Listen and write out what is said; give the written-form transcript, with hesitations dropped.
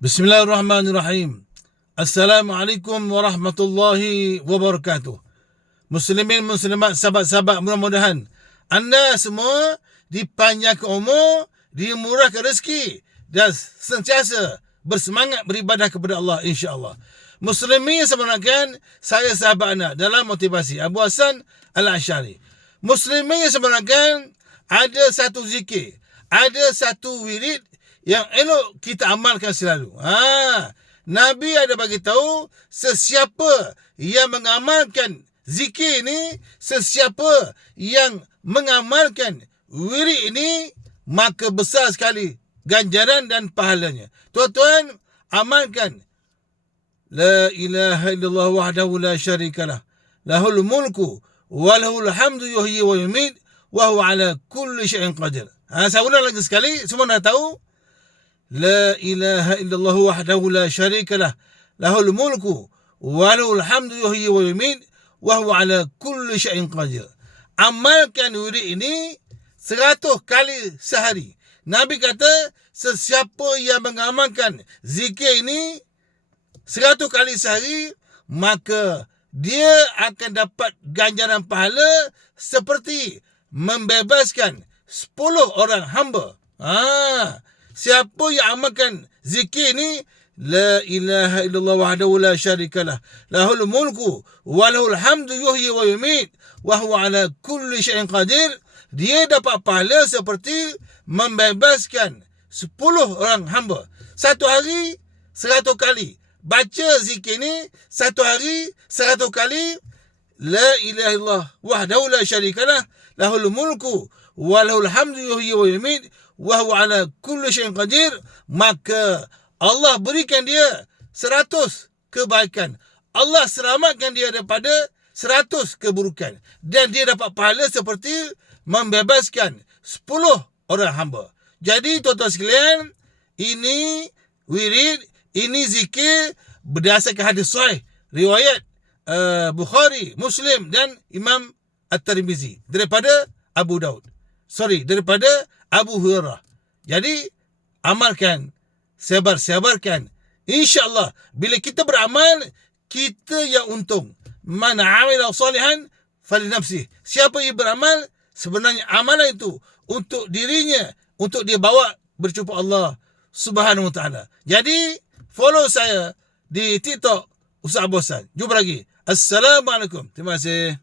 Bismillahirrahmanirrahim. Assalamualaikum warahmatullahi wabarakatuh. Muslimin, muslimat, sahabat-sahabat, mudah-mudahan anda semua dipanjangkan umur, dimurahkan rezeki dan sentiasa bersemangat beribadah kepada Allah, insya-Allah. Muslimin sebenarnya, saya sahabat anda dalam motivasi, Abu Hasan Al-Asy'ari. Muslimin sebenarnya, ada satu zikir, ada satu wirid yang elok kita amalkan selalu. Nabi ada bagi tahu, sesiapa yang mengamalkan zikir ini, sesiapa yang mengamalkan wirid ini, maka besar sekali ganjaran dan pahalanya. Tuan-tuan, amalkan la ilaha illallah wahdahu la syarikalah, lahul mulku wa lahul hamdu yuhyi wa yumiit wa huwa ala kulli syai'in qadir. Saya ulang lagi sekali, semua dah tahu. La ilaha illallah wahdahu la syarika lah, lahul mulku wa lahul hamdu yuhyi wa yumiit wa huwa ala kulli syai'in qadir. Amalkan wirid ini 100 kali sehari. Nabi kata, sesiapa yang mengamalkan zikir ini 100 kali sehari, maka dia akan dapat ganjaran pahala seperti membebaskan 10 orang hamba. Siapa yang amalkan zikir ni, la ilaha illallah wahdahu la syarikalah, lahul mulku wa lahul hamdu yuhyi wa yumiit wa huwa ala kulli syai'in qadir, dia dapat pahala seperti membebaskan 10 orang hamba. Satu hari 100 kali baca zikir ni, satu hari 100 kali, la ilaha illallah wahdahu la syarikalah, lahul mulku wa lahul hamdu yuhyi wa yumiit wa huwa ala kulli syai'in qadir, maka Allah berikan dia 100 kebaikan. Allah selamatkan dia daripada 100 keburukan. Dan dia dapat pahala seperti membebaskan 10 orang hamba. Jadi tuan-tuan sekalian, ini wirid, ini zikir berdasarkan hadis sahih riwayat Bukhari, Muslim dan Imam At-Tirmizi daripada daripada Abu Hurairah. Jadi amalkan, sebar-sebarkan. InsyaAllah bila kita beramal, kita yang untung. Man amila salihan falinafsih. Siapa yang beramal, sebenarnya amalan itu untuk dirinya, untuk dia bawa berjumpa Allah Subhanahu Wa Taala. Jadi follow saya di TikTok Ustaz Abu Hasan. Jumpa lagi. Assalamualaikum. Terima kasih.